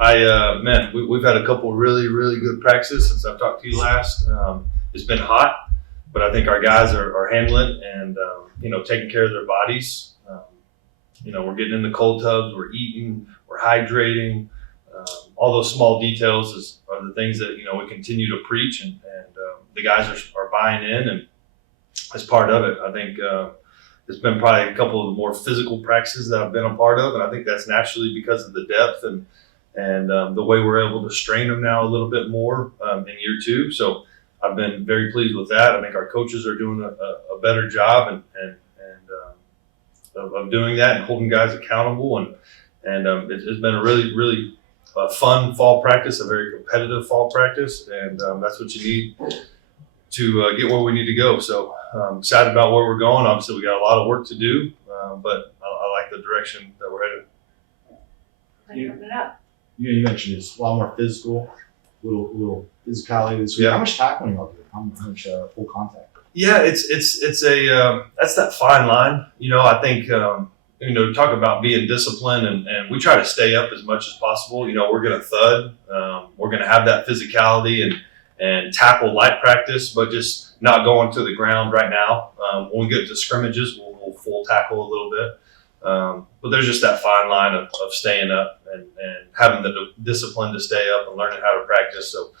Man, we've had a couple really, really good practices since I've talked to you last. It's been hot, but I think our guys are handling and, taking care of their bodies. We're getting in the cold tubs, we're eating, we're hydrating. All those small details are the things that, we continue to preach and the guys are buying in, and as part of it, I think it's been probably a couple of the more physical practices that I've been a part of, and I think that's naturally because of the depth and the way we're able to strain them now a little bit more in year two. So I've been very pleased with that. I think our coaches are doing a better job of doing that and holding guys accountable, and it's been a really, really fun fall practice, a very competitive fall practice, and that's what you need to get where we need to go. So excited about where we're going. Obviously, we got a lot of work to do, but I like the direction that we're headed. You mentioned it's a lot more physical, little physicality this week. Yeah. How much tackling are you doing? How much full contact? Yeah, it's that's that fine line. I think talk about being disciplined, and we try to stay up as much as possible. We're going to thud, we're going to have that physicality and tackle light practice, but just not going to the ground right now. When we get to scrimmages, we'll full tackle a little bit. But there's just that fine line of staying up and having the discipline to stay up and learning how to practice. So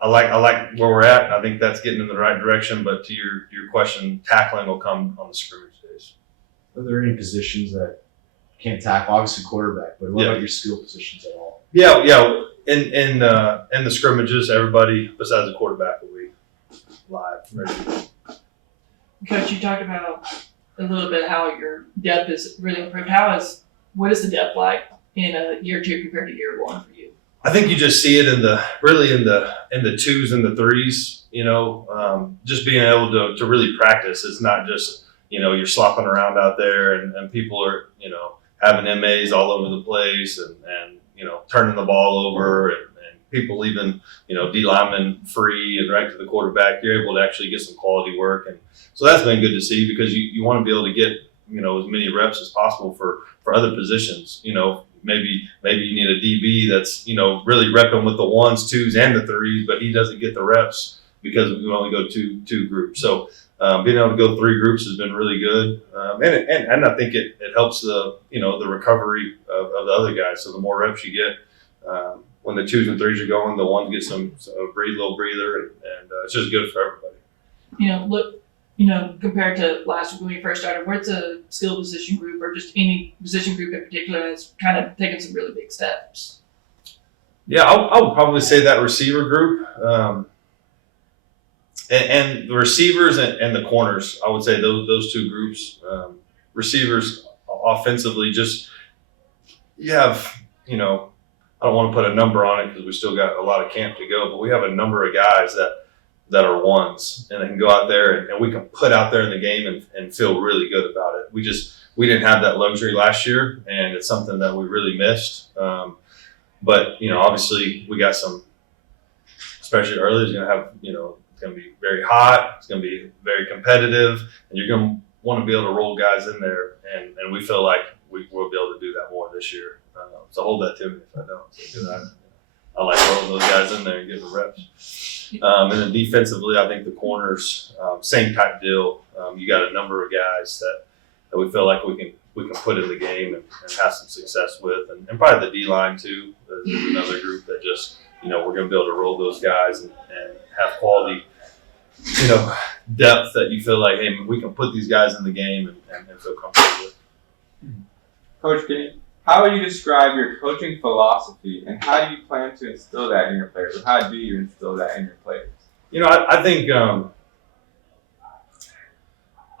I like where we're at, and I think that's getting in the right direction. But to your question, tackling will come on the scrimmage days. Are there any positions that you can't tackle? Obviously quarterback, but what about your skill positions at all? Yeah. In the scrimmages, everybody besides the quarterback will be live, ready to go. Coach, you talked about a little bit how your depth is really improved. What is the depth like in year two compared to year one for you? I think you just see it in the twos and the threes. Just being able to really practice. It's not just you're slopping around out there and people are having MAs all over the place and turning the ball over and people leaving D linemen free and right to the quarterback. You're able to actually get some quality work, and so that's been good to see because you want to be able to get as many reps as possible for other positions. Maybe you need a DB that's really repping with the ones, twos, and the threes, but he doesn't get the reps because we only go two groups. So being able to go three groups has been really good, and I think it helps the the recovery of the other guys. So the more reps you get, when the twos and threes are going, the ones get some little breather, and it's just good for everybody. Compared to last week when we first started, where's a skill position group or just any position group in particular that's kind of taken some really big steps? Yeah, I would probably say that receiver group, and the receivers and the corners. I would say those two groups. Receivers offensively, just you have I don't want to put a number on it because we still got a lot of camp to go, but we have a number of guys that are ones and they can go out there and we can put out there in the game and feel really good about it. We didn't have that luxury last year, and it's something that we really missed. But obviously we got some, especially early, it's going to have, it's going to be very hot. It's going to be very competitive, and you're going to want to be able to roll guys in there. And we feel like we'll be able to do that more this year. So hold that to me if I don't. Because I like rolling those guys in there and getting the reps. And then defensively, I think the corners, same type deal. You got a number of guys that we feel like we can put in the game and have some success with, and probably the D line too. There's another group that just we're going to be able to roll those guys and have quality, depth that you feel like, hey, we can put these guys in the game and feel comfortable with. Coach Kinne, how would you describe your coaching philosophy, and how do you plan to instill that in your players? Or how do you instill that in your players? I think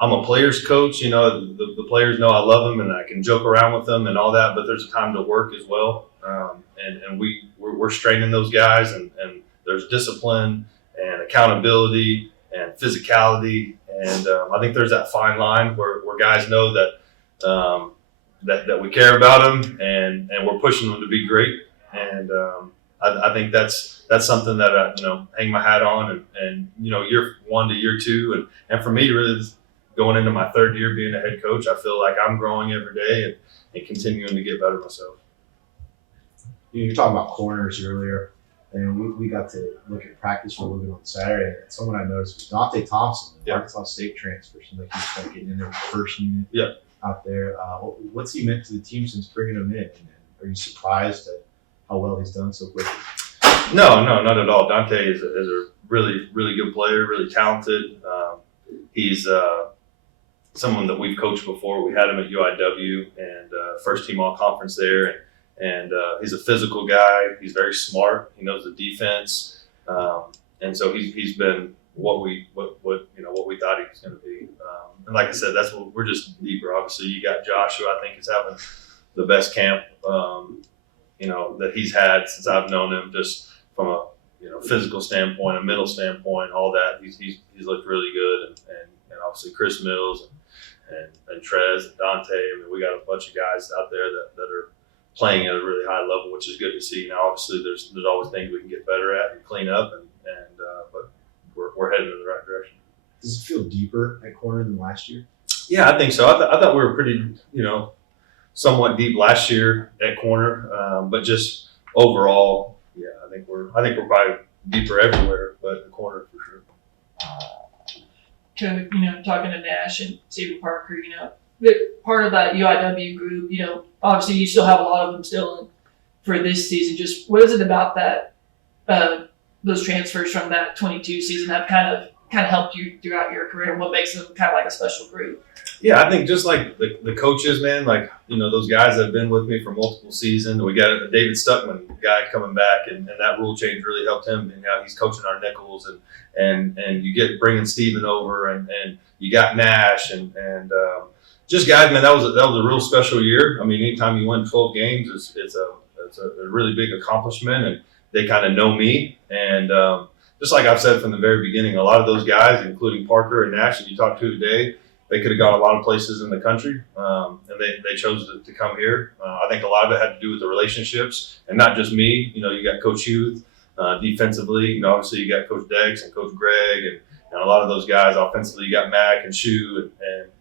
I'm a player's coach. The players know I love them and I can joke around with them and all that, but there's a time to work as well. And we're straining those guys, and there's discipline and accountability and physicality. And I think there's that fine line where guys know that we care about them and we're pushing them to be great. And I think that's something that I hang my hat on, and year one to year two, and for me really going into my third year being a head coach, I feel like I'm growing every day and continuing to get better myself. You're talking about corners earlier, and we got to look at practice for a little bit on Saturday. And someone I noticed was Dante Thompson, the Yeah. Arkansas State transfer. Seemed like he's kind of getting in there with the first unit Yeah. out there. What's he meant to the team since bringing him in? And are you surprised at how well he's done so quickly? No, not at all. Dante is a really, really good player, really talented. He's someone that we've coached before. We had him at UIW and first team all conference there. And he's a physical guy. He's very smart. He knows the defense. And so he's been what we thought he was going to be. And like I said, that's what we're just deeper. Obviously, you got Joshua. I think is having the best camp that he's had since I've known him. Just from a physical standpoint, a mental standpoint, all that. He's looked really good, and obviously Chris Mills and Trez and Dante. I mean, we got a bunch of guys out there that are playing at a really high level, which is good to see. Now, obviously, there's always things we can get better at and clean up, but we're heading in the right direction. Does it feel deeper at corner than last year? Yeah, I think so. I thought we were pretty, somewhat deep last year at corner, but just overall, yeah, I think we're probably deeper everywhere, but at the corner for sure. Talking to Nash and Stephen Parker, part of that UIW group, obviously you still have a lot of them still for this season. Just what is it about that, those transfers from that 22 season that kind of helped you throughout your career, and what makes them kind of like a special group? Yeah, I think just like the coaches, man, those guys that have been with me for multiple seasons. We got a David Stuckman guy coming back, and that rule change really helped him. And now he's coaching our nickels, and you get bringing Steven over, and you got Nash, and just guys, man, that was a real special year. I mean, anytime you win 12 games, it's a really big accomplishment, and they kind of know me. And just like I've said from the very beginning, a lot of those guys, including Parker and Nash that you talked to today, they could have gone a lot of places in the country, and they chose to come here. I think a lot of it had to do with the relationships, and not just me. You got Coach Hughes defensively. Obviously you got Coach Dex and Coach Greg, and a lot of those guys offensively. You got Mac and Shu,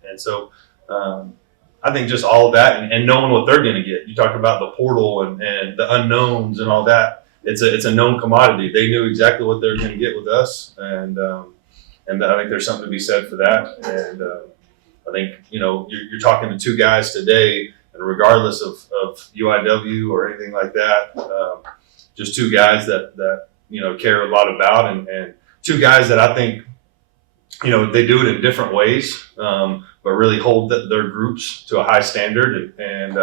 and so I think just all of that, and knowing what they're going to get. You talk about the portal and the unknowns and all that. It's a known commodity. They knew exactly what they were going to get with us, and I think there's something to be said for that. And I think you're talking to two guys today, and regardless of UIW or anything like that, just two guys that care a lot about, and two guys that I think they do it in different ways, but really hold their groups to a high standard. And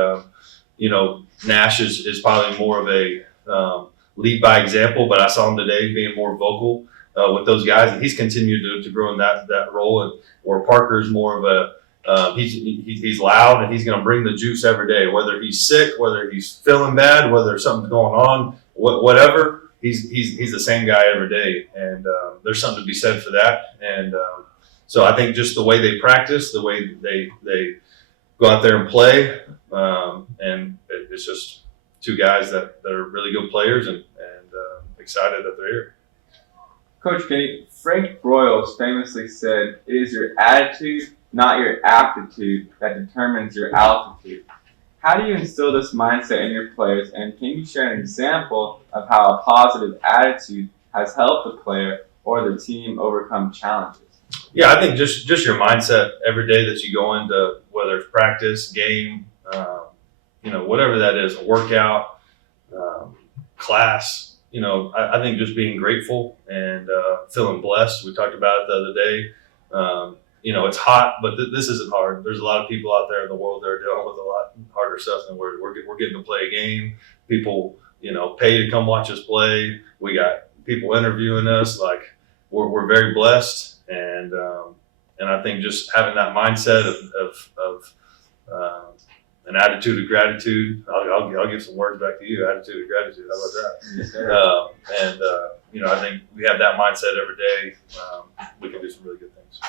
Nash is probably more of a lead by example, but I saw him today being more vocal with those guys, and he's continued to grow in that role. And where Parker's more of a he's loud, and he's going to bring the juice every day, whether he's sick, whether he's feeling bad, whether something's going on, whatever. He's the same guy every day, and there's something to be said for that. And so I think just the way they practice, the way they go out there and play, and it's just two guys that are really good players, and excited that they're here. Coach Kinne, Frank Broyles famously said, "It is your attitude, not your aptitude, that determines your altitude." How do you instill this mindset in your players, and can you share an example of how a positive attitude has helped the player or the team overcome challenges? Yeah, I think just your mindset every day that you go into, whether it's practice, game, whatever that is, a workout, class. I think just being grateful and feeling blessed. We talked about it the other day. It's hot, but this isn't hard. There's a lot of people out there in the world that are dealing with a lot harder stuff than we're getting to play a game. People, pay to come watch us play. We got people interviewing us. Like we're very blessed, and I think just having that mindset of an attitude of gratitude. I'll give some words back to you. Attitude of gratitude. How about that? Yes, sir. I think we have that mindset every day. We can do some really good things.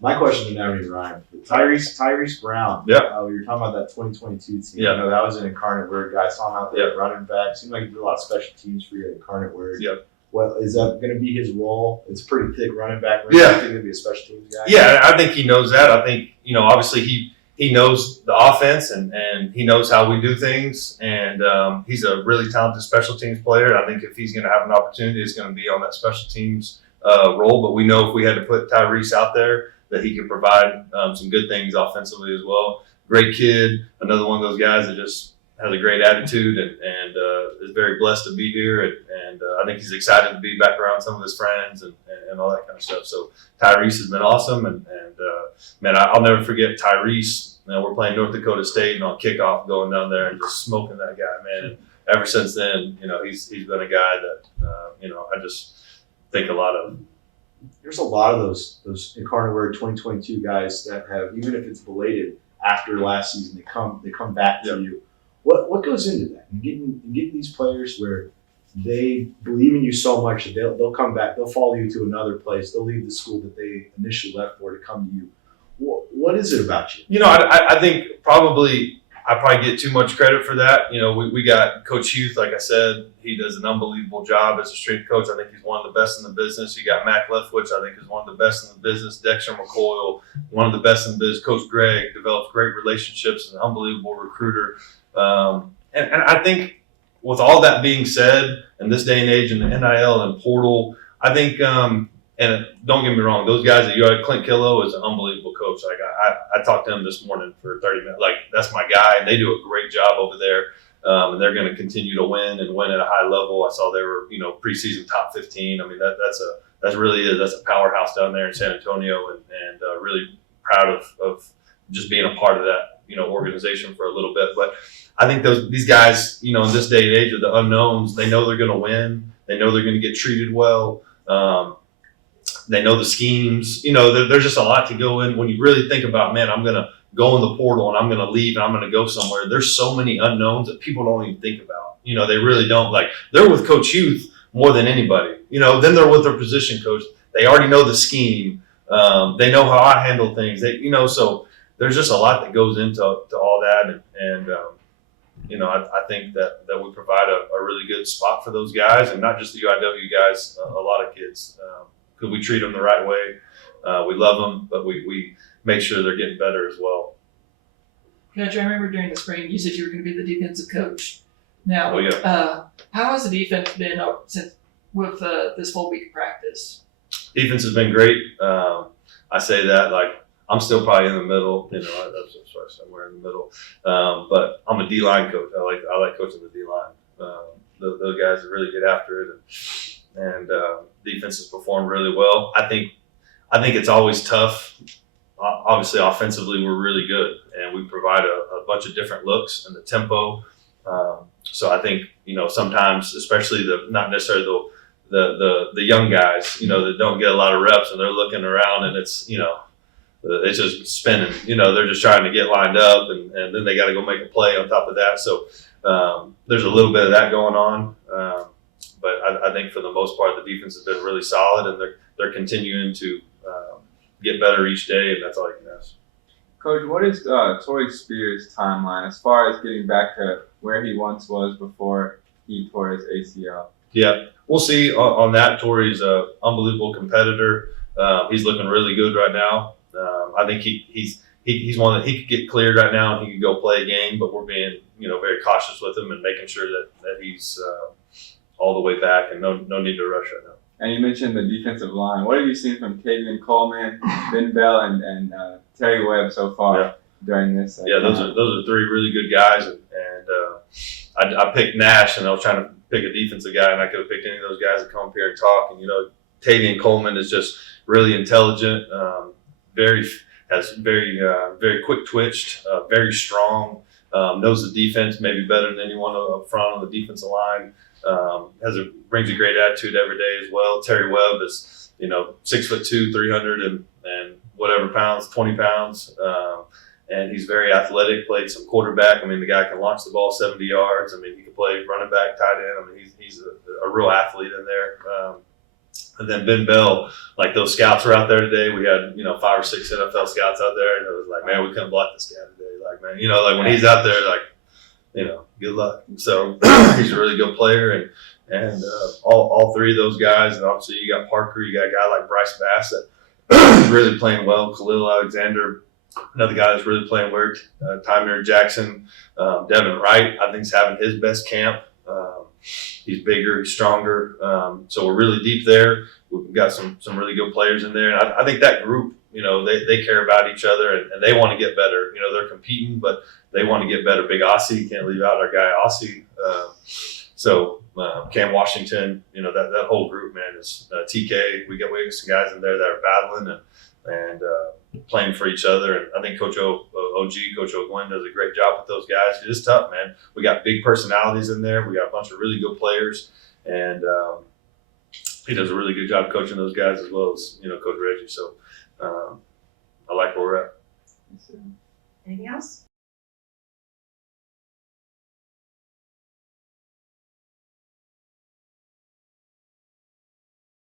My question to Natalie Ryan, Tyrese Brown. Yeah. We were talking about that 2022 team. Yeah. That was an incarnate word guy. I saw him out there running back. Seemed like he did a lot of special teams for your incarnate word. Yeah. What is that going to be his role? It's pretty thick running back. Yeah. He's going to be a special teams guy. Yeah, I think he knows that. I think obviously he knows the offense and he knows how we do things. And he's a really talented special teams player. I think if he's going to have an opportunity, it's going to be on that special teams role. But we know if we had to put Tyrese out there, that he could provide some good things offensively as well. Great kid, another one of those guys that just has a great attitude and is very blessed to be here. And I think he's excited to be back around some of his friends and all that kind of stuff. So Tyrese has been awesome. And man, I'll never forget Tyrese. We're playing North Dakota State and on kickoff going down there and just smoking that guy, man. And ever since then, he's been a guy that, I just think a lot of. There's a lot of those Incarnate 2022 guys that have, even if it's belated after last season, they come back to you. What goes into that? And getting these players where they believe in you so much that they'll come back, they'll follow you to another place, they'll leave the school that they initially left for to come to you. What is it about you? I think I probably get too much credit for that. We got Coach Hughes, like I said, he does an unbelievable job as a strength coach. I think he's one of the best in the business. You got Mac Leftwich, I think is one of the best in the business. Dexter McCoyle, one of the best in the business. Coach Greg develops great relationships, an unbelievable recruiter. And I think with all that being said, in this day and age in the NIL and portal, I think, and don't get me wrong, those guys that you had, Clint Killow is an unbelievable coach. Like I talked to him this morning for 30 minutes. Like that's my guy, and they do a great job over there. And they're going to continue to win and win at a high level. I saw they were, preseason top 15. I mean, that's a powerhouse down there in San Antonio, and really proud of just being a part of that, organization for a little bit. But I think these guys, in this day and age of the unknowns, they know they're going to win. They know they're going to get treated well. They know the schemes. There's just a lot to go in. When you really think about, man, I'm going to go in the portal and I'm going to leave and I'm going to go somewhere. There's so many unknowns that people don't even think about. They really don't. Like, they're with Coach Hughes more than anybody. Then they're with their position coach. They already know the scheme. They know how I handle things. So there's just a lot that goes into all that. And I think that we provide a really good spot for those guys, and not just the UIW guys, a lot of kids. Because we treat them the right way. We love them, but we make sure they're getting better as well. Coach, I remember during the spring you said you were going to be the defensive coach. Now, how has the defense been since with this full week of practice? Defense has been great. I say that like I'm still probably in the middle. That's somewhere in the middle. But I'm a D-line coach. I like coaching the D-line. Those guys that really get after it, and defense has performed really well. I think it's always tough. Obviously, offensively, we're really good, and we provide a bunch of different looks and the tempo. So I think sometimes, especially not necessarily the young guys, that don't get a lot of reps, and they're looking around, and it's just spinning. They're just trying to get lined up, and then they got to go make a play on top of that. So there's a little bit of that going on. But I think for the most part, the defense has been really solid, and they're continuing to get better each day, and that's all you can ask. Coach, what is Torrey Spears' timeline as far as getting back to where he once was before he tore his ACL? Yeah, we'll see on that. Torrey's an unbelievable competitor. He's looking really good right now. I think he's one that he could get cleared right now and he could go play a game, but we're being very cautious with him and making sure that he's all the way back, and no need to rush right now. And you mentioned the defensive line. What have you seen from Tavian Coleman, Ben Bell, and Terry Webb so far during this? Those are three really good guys, and I picked Nash, and I was trying to pick a defensive guy, and I could have picked any of those guys that come up here and talk. And Tavian Coleman is just really intelligent, very quick twitched, very strong, knows the defense maybe better than anyone up front on the defensive line. Brings a great attitude every day as well. Terry Webb is 6'2", 300 and whatever pounds, 20 pounds, and he's very athletic. Played some quarterback. I mean, the guy can launch the ball 70 yards. I mean, he can play running back, tight end. I mean, he's a real athlete in there. And then Ben Bell, like those scouts were out there today. We had 5 or 6 NFL scouts out there, and it was like, man, we couldn't block this guy today. Like, man, when he's out there, like, good luck. So he's a really good player, and all three of those guys, and obviously you got Parker, you got a guy like Bryce Bass that is really playing well. Khalil Alexander, Another guy that's really playing work, Tyler Jackson, Devin Wright, I think is having his best camp. He's bigger, he's stronger. So we're really deep there. We've got some really good players in there. And I think that group, they care about each other and they want to get better. They're competing, but they want to get better. Big Aussie, can't leave out our guy Aussie. So Cam Washington, that whole group, man, is TK. We got some guys in there that are battling and playing for each other. And I think Coach O'Gwen does a great job with those guys. It is tough, man. We got big personalities in there. We got a bunch of really good players, and he does a really good job coaching those guys as well as Coach Reggie. So I like where we're at. Anything else?